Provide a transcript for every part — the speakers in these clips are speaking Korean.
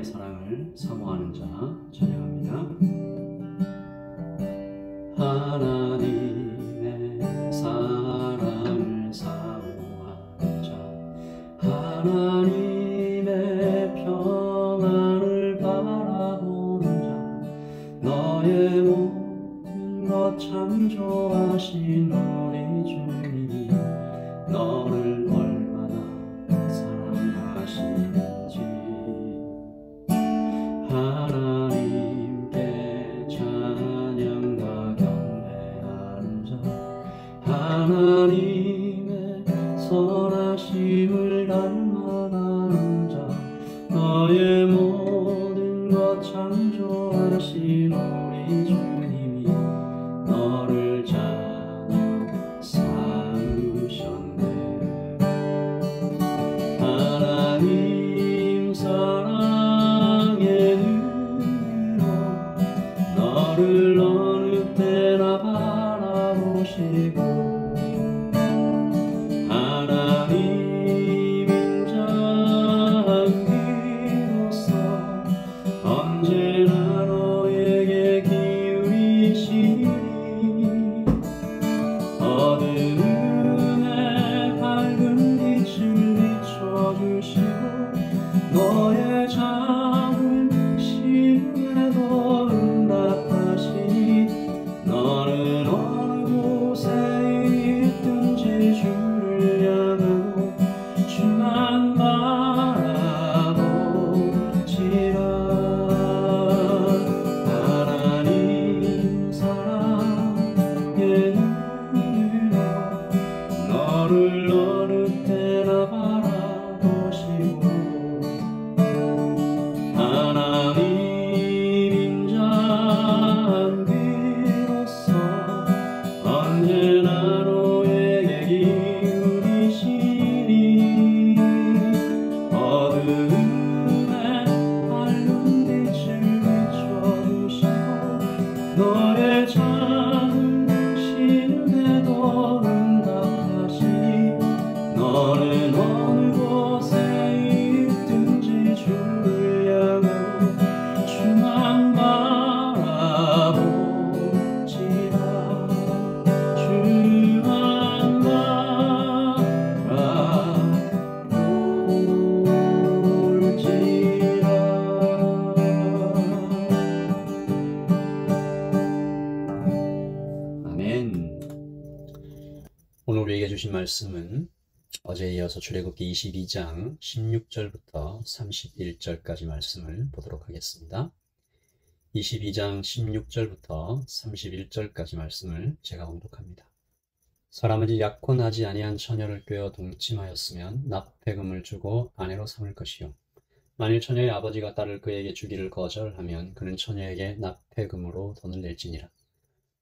여호와의 사랑을 사모하는 자 찬양합니다. 하나님의 사랑을 사모하는 자, 하나님의 평안을 바라보는 자, 너의 모든 것 창조하신 우리 주님이 너를 얼마나 사랑하시는지. 하나님께 찬양과 경배하는 자, 하나님의 선하심을 닮아가는 자, 너의 모든 것 창조하신 우리 주님이 너를 자녀 삼으셨네. 하나님 사랑의 눈으로 너를 어느 때나 바라보시고, 하나님 인자한 귀로서 언제나 너에게 기울이시니, 어두움에 밝은 빛을 비춰주시고, 너의 작은 시름에도 응답하시니, 너는 어느 곳에 있든지 주를 향하고 주만 바라보지라. 하나님 사랑의 눈으로 너를 어느 때나 바라보시고, 하나님 인자한 귀로서 언제나 너에게 기울이시니, 어두움에 밝은 빛을 비춰주시고, 너의 작은 시름에도 응답하시니, 너는 어느 곳에 있든지 주를 향하고 주만 바라보지라. 주만 바라볼지라. 아멘. 오늘 우리에게 주신 말씀은 어제에 이어서 출애굽기 22장 16절부터 31절까지 말씀을 보도록 하겠습니다. 22장 16절부터 31절까지 말씀을 제가 봉독합니다. 사람은 약혼하지 아니한 처녀를 꿰어 동침하였으면 납폐금을 주고 아내로 삼을 것이요, 만일 처녀의 아버지가 딸을 그에게 주기를 거절하면 그는 처녀에게 납폐금으로 돈을 낼지니라.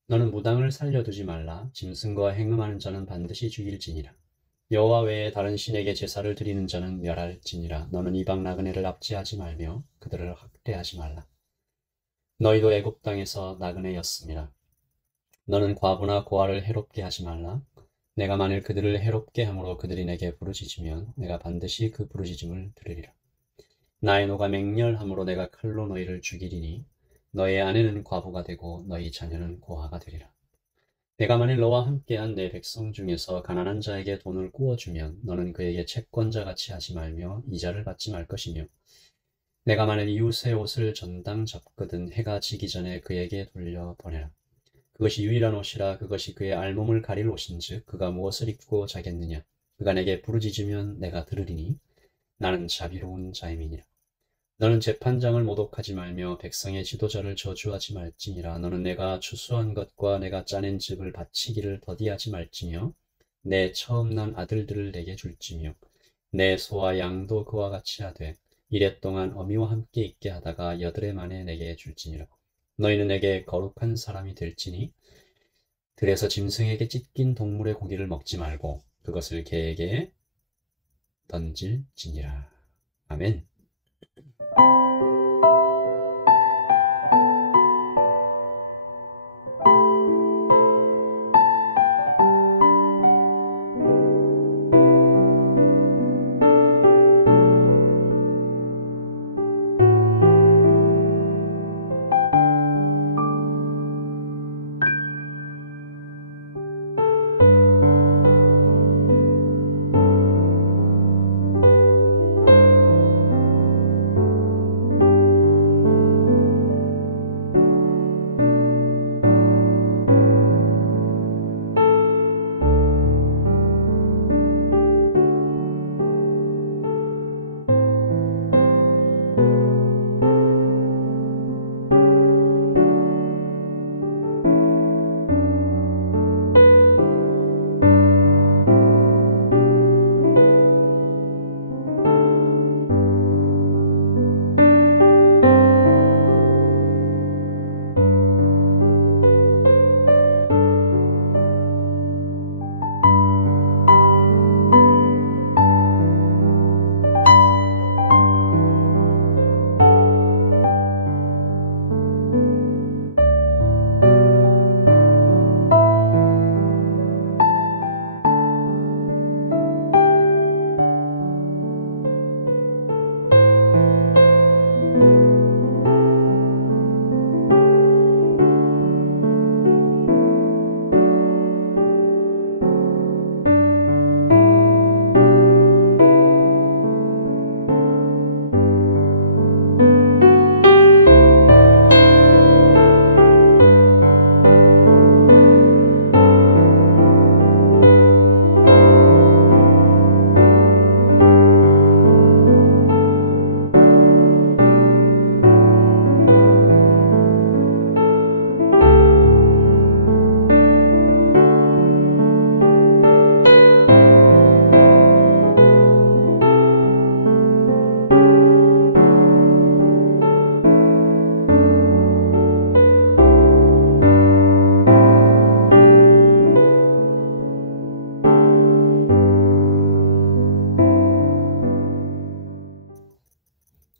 너는 무당을 살려두지 말라. 짐승과 행음하는 자는 반드시 죽일지니라. 여호와 외에 다른 신에게 제사를 드리는 자는 멸할지니라. 너는 이방 나그네를 납치하지 말며 그들을 학대하지 말라. 너희도 애굽 땅에서 나그네였음이라. 너는 과부나 고아를 해롭게 하지 말라. 내가 만일 그들을 해롭게 함으로 그들이 내게 부르짖으면 내가 반드시 그 부르짖음을 들으리라. 나의 노가 맹렬함으로 내가 칼로 너희를 죽이리니 너의 아내는 과부가 되고 너희 자녀는 고아가 되리라. 내가 만일 너와 함께한 내 백성 중에서 가난한 자에게 돈을 구워주면 너는 그에게 채권자같이 하지 말며 이자를 받지 말 것이며, 내가 만일 이웃의 옷을 전당 접거든 해가 지기 전에 그에게 돌려보내라. 그것이 유일한 옷이라. 그것이 그의 알몸을 가릴 옷인즉 그가 무엇을 입고 자겠느냐. 그가 내게 부르짖으면 내가 들으리니 나는 자비로운 자임이니라. 너는 재판장을 모독하지 말며 백성의 지도자를 저주하지 말지니라. 너는 내가 추수한 것과 내가 짜낸 즙을 바치기를 더디하지 말지며, 내 처음 난 아들들을 내게 줄지며, 내 소와 양도 그와 같이 하되 이랫동안 어미와 함께 있게 하다가 여드레 만에 내게 줄지니라. 너희는 내게 거룩한 사람이 될지니 들에서 짐승에게 찢긴 동물의 고기를 먹지 말고 그것을 개에게 던질지니라. 아멘.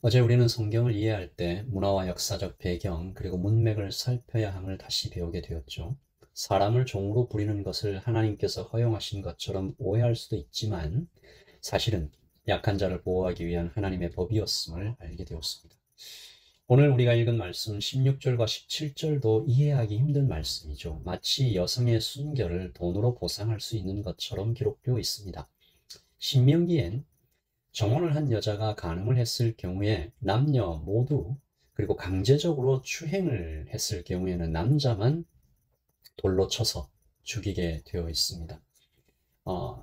어제 우리는 성경을 이해할 때 문화와 역사적 배경 그리고 문맥을 살펴야 함을 다시 배우게 되었죠. 사람을 종으로 부리는 것을 하나님께서 허용하신 것처럼 오해할 수도 있지만 사실은 약한 자를 보호하기 위한 하나님의 법이었음을 알게 되었습니다. 오늘 우리가 읽은 말씀 16절과 17절도 이해하기 힘든 말씀이죠. 마치 여성의 순결을 돈으로 보상할 수 있는 것처럼 기록되어 있습니다. 신명기엔 정혼을 한 여자가 간음을 했을 경우에 남녀 모두 그리고 강제적으로 추행을 했을 경우에는 남자만 돌로 쳐서 죽이게 되어 있습니다.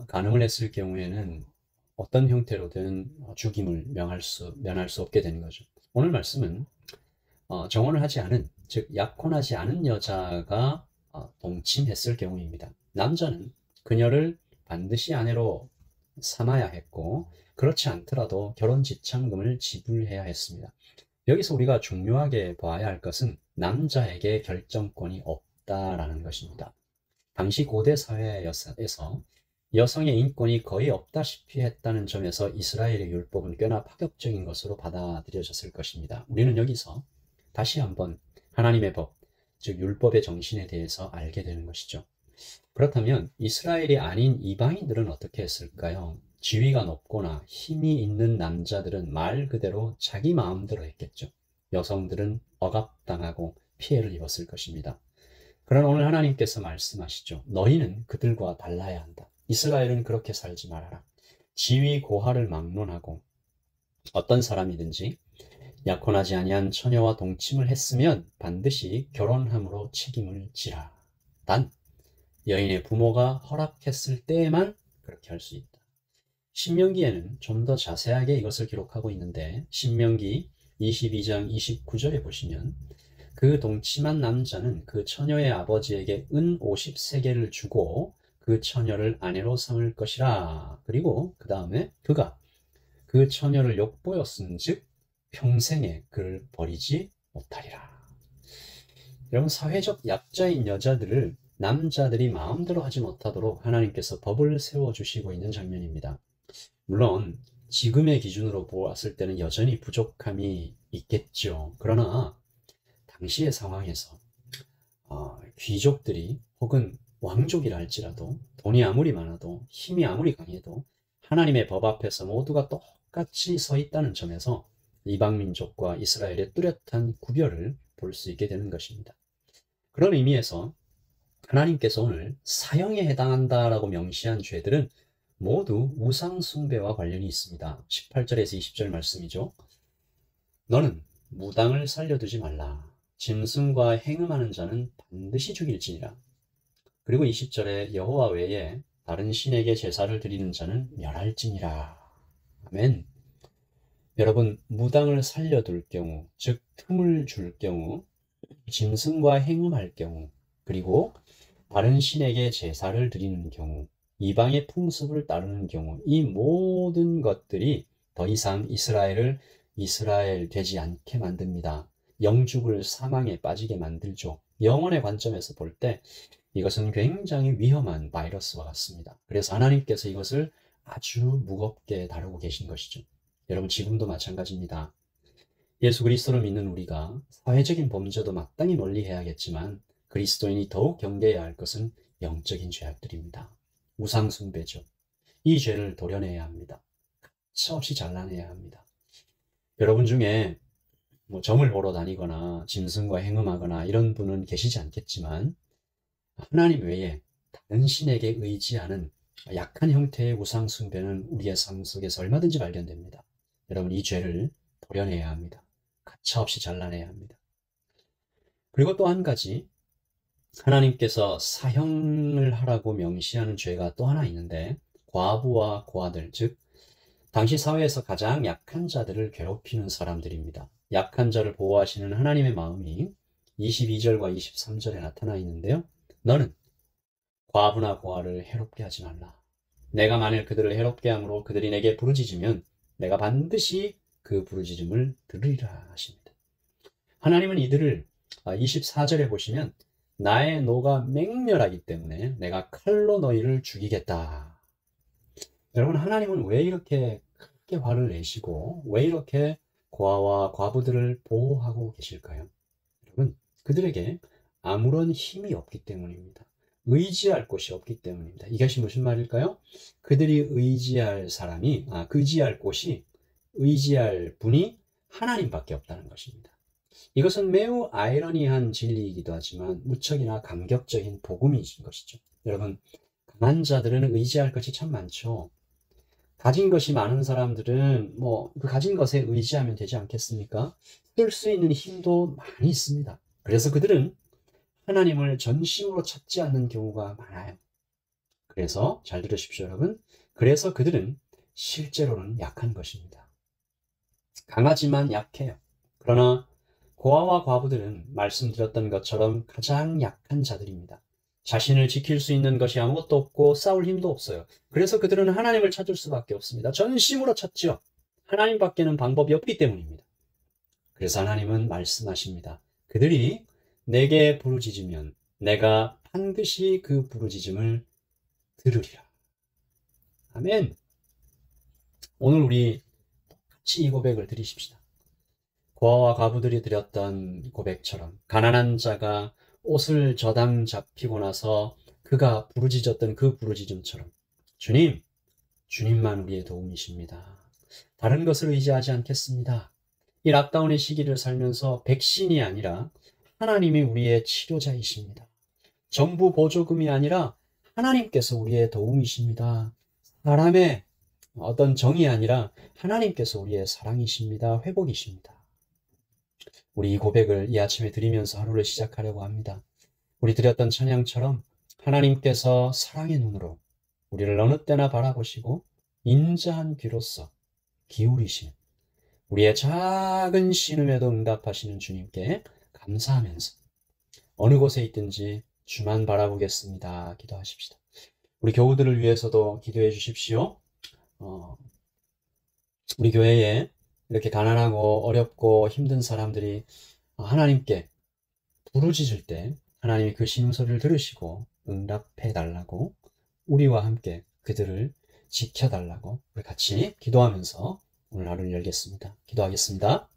간음을 했을 경우에는 어떤 형태로든 죽임을 면할 수 없게 되는 거죠. 오늘 말씀은 정혼을 하지 않은, 즉 약혼하지 않은 여자가 동침했을 경우입니다. 남자는 그녀를 반드시 아내로 삼아야 했고 그렇지 않더라도 결혼 지참금을 지불해야 했습니다. 여기서 우리가 중요하게 봐야 할 것은 남자에게 결정권이 없다라는 것입니다. 당시 고대 사회에서 여성의 인권이 거의 없다시피 했다는 점에서 이스라엘의 율법은 꽤나 파격적인 것으로 받아들여졌을 것입니다. 우리는 여기서 다시 한번 하나님의 법, 즉 율법의 정신에 대해서 알게 되는 것이죠. 그렇다면 이스라엘이 아닌 이방인들은 어떻게 했을까요? 지위가 높거나 힘이 있는 남자들은 말 그대로 자기 마음대로 했겠죠. 여성들은 억압당하고 피해를 입었을 것입니다. 그러나 오늘 하나님께서 말씀하시죠. 너희는 그들과 달라야 한다. 이스라엘은 그렇게 살지 말아라. 지위 고하를 막론하고 어떤 사람이든지 약혼하지 아니한 처녀와 동침을 했으면 반드시 결혼함으로 책임을 지라. 단 여인의 부모가 허락했을 때에만 그렇게 할 수 있다. 신명기에는 좀 더 자세하게 이것을 기록하고 있는데 신명기 22장 29절에 보시면 그 동침한 남자는 그 처녀의 아버지에게 은 50세겔을 주고 그 처녀를 아내로 삼을 것이라. 그리고 그 다음에 그가 그 처녀를 욕보였은 즉 평생에 그를 버리지 못하리라. 여러분, 사회적 약자인 여자들을 남자들이 마음대로 하지 못하도록 하나님께서 법을 세워주시고 있는 장면입니다. 물론 지금의 기준으로 보았을 때는 여전히 부족함이 있겠죠. 그러나 당시의 상황에서 귀족들이 혹은 왕족이라 할지라도 돈이 아무리 많아도 힘이 아무리 강해도 하나님의 법 앞에서 모두가 똑같이 서 있다는 점에서 이방민족과 이스라엘의 뚜렷한 구별을 볼 수 있게 되는 것입니다. 그런 의미에서 하나님께서 오늘 사형에 해당한다라고 명시한 죄들은 모두 우상숭배와 관련이 있습니다. 18절에서 20절 말씀이죠. 너는 무당을 살려두지 말라. 짐승과 행음하는 자는 반드시 죽일지니라. 그리고 20절에 여호와 외에 다른 신에게 제사를 드리는 자는 멸할지니라. 아멘. 여러분, 무당을 살려둘 경우, 즉 틈을 줄 경우, 짐승과 행음할 경우, 그리고 다른 신에게 제사를 드리는 경우, 이방의 풍습을 따르는 경우, 이 모든 것들이 더 이상 이스라엘을 이스라엘 되지 않게 만듭니다. 영죽을 사망에 빠지게 만들죠. 영혼의 관점에서 볼 때 이것은 굉장히 위험한 바이러스와 같습니다. 그래서 하나님께서 이것을 아주 무겁게 다루고 계신 것이죠. 여러분, 지금도 마찬가지입니다. 예수 그리스도를 믿는 우리가 사회적인 범죄도 마땅히 멀리해야겠지만 그리스도인이 더욱 경계해야 할 것은 영적인 죄악들입니다. 우상숭배죠. 이 죄를 도려내야 합니다. 가차없이 잘라내야 합니다. 여러분 중에 점을 보러 다니거나 짐승과 행음하거나 이런 분은 계시지 않겠지만 하나님 외에 다른 신에게 의지하는 약한 형태의 우상숭배는 우리의 삶 속에서 얼마든지 발견됩니다. 여러분, 이 죄를 도려내야 합니다. 가차없이 잘라내야 합니다. 그리고 또 한 가지, 하나님께서 사형을 하라고 명시하는 죄가 또 하나 있는데 과부와 고아들, 즉 당시 사회에서 가장 약한 자들을 괴롭히는 사람들입니다. 약한 자를 보호하시는 하나님의 마음이 22절과 23절에 나타나 있는데요. 너는 과부나 고아를 해롭게 하지 말라. 내가 만일 그들을 해롭게 함으로 그들이 내게 부르짖으면 내가 반드시 그 부르짖음을 들으리라 하십니다. 하나님은 이들을 24절에 보시면 나의 노가 맹렬하기 때문에 내가 칼로 너희를 죽이겠다. 여러분, 하나님은 왜 이렇게 크게 화를 내시고 왜 이렇게 고아와 과부들을 보호하고 계실까요? 여러분, 그들에게 아무런 힘이 없기 때문입니다. 의지할 곳이 없기 때문입니다. 이것이 무슨 말일까요? 그들이 의지할 사람이, 의지할 곳이, 의지할 분이 하나님밖에 없다는 것입니다. 이것은 매우 아이러니한 진리이기도 하지만 무척이나 감격적인 복음인 것이죠. 여러분, 강한 자들은 의지할 것이 참 많죠. 가진 것이 많은 사람들은 그 가진 것에 의지하면 되지 않겠습니까? 쓸 수 있는 힘도 많이 있습니다. 그래서 그들은 하나님을 전심으로 찾지 않는 경우가 많아요. 그래서 잘 들으십시오, 여러분. 그래서 그들은 실제로는 약한 것입니다. 강하지만 약해요. 그러나 고아와 과부들은 말씀드렸던 것처럼 가장 약한 자들입니다. 자신을 지킬 수 있는 것이 아무것도 없고 싸울 힘도 없어요. 그래서 그들은 하나님을 찾을 수밖에 없습니다. 전심으로 찾죠. 하나님밖에는 방법이 없기 때문입니다. 그래서 하나님은 말씀하십니다. 그들이 내게 부르짖으면 내가 반드시 그 부르짖음을 들으리라. 아멘. 오늘 우리 같이 이 고백을 드리십시다. 고아와 과부들이 드렸던 고백처럼 가난한 자가 옷을 저당 잡히고 나서 그가 부르짖었던 그 부르짖음처럼 주님, 주님만 우리의 도움이십니다. 다른 것을 의지하지 않겠습니다. 이 락다운의 시기를 살면서 백신이 아니라 하나님이 우리의 치료자이십니다. 정부 보조금이 아니라 하나님께서 우리의 도움이십니다. 사람의 어떤 정이 아니라 하나님께서 우리의 사랑이십니다. 회복이십니다. 우리 이 고백을 이 아침에 드리면서 하루를 시작하려고 합니다. 우리 드렸던 찬양처럼 하나님께서 사랑의 눈으로 우리를 어느 때나 바라보시고 인자한 귀로써 기울이시는 우리의 작은 신음에도 응답하시는 주님께 감사하면서 어느 곳에 있든지 주만 바라보겠습니다. 기도하십시다. 우리 교우들을 위해서도 기도해 주십시오. 우리 교회에 이렇게 가난하고 어렵고 힘든 사람들이 하나님께 부르짖을 때 하나님이 그 신음소리를 들으시고 응답해 달라고 우리와 함께 그들을 지켜달라고 우리 같이 기도하면서 오늘 하루를 열겠습니다. 기도하겠습니다.